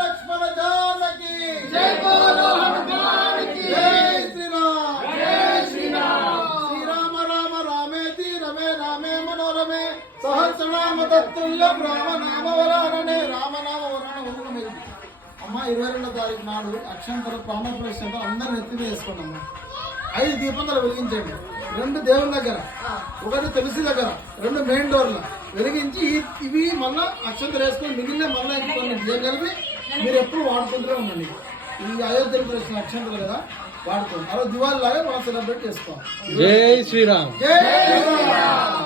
లక్ష్మణ జానకి జై బోలో హనుమాన్ కి జై శ్రీరామ్ జై శ్రీరామ్ శ్రీరామ రామ రామేతి రమే రామే మనోరమే సహస్రనామ తత్తుల్య రామనామ వరాననే రామనామ వరాన ఉంటున్నది. అమ్మ 22వ తారీఖు నాడు అక్షంతర ప్రాణప్రవేశంతో అందరిని ఎత్తి వేసుకోండి అమ్మ. 5 దీపంగా వెలిగించండి. 2 దేవుళ్ళ దగ్గర, 1 తులసి దగ్గర, 2 మెయిన్ డోర్ల వెలిగించి ఇవి మళ్ళా అక్షంతర వేసుకొని మిగిలిన మళ్ళీ కొన్ని బియ్యం కలిపి మీరు ఎప్పుడు వాడుకుంటూనే ఉండండి. ఈ అయోధ్యలో ప్రశ్న అక్షంతలు కదా వాడుకోండి. అలా దివాళి లాగా మనం సెలబ్రేట్ చేసుకోవాలి. జై శ్రీరామ్. జై శ్రీరామ్.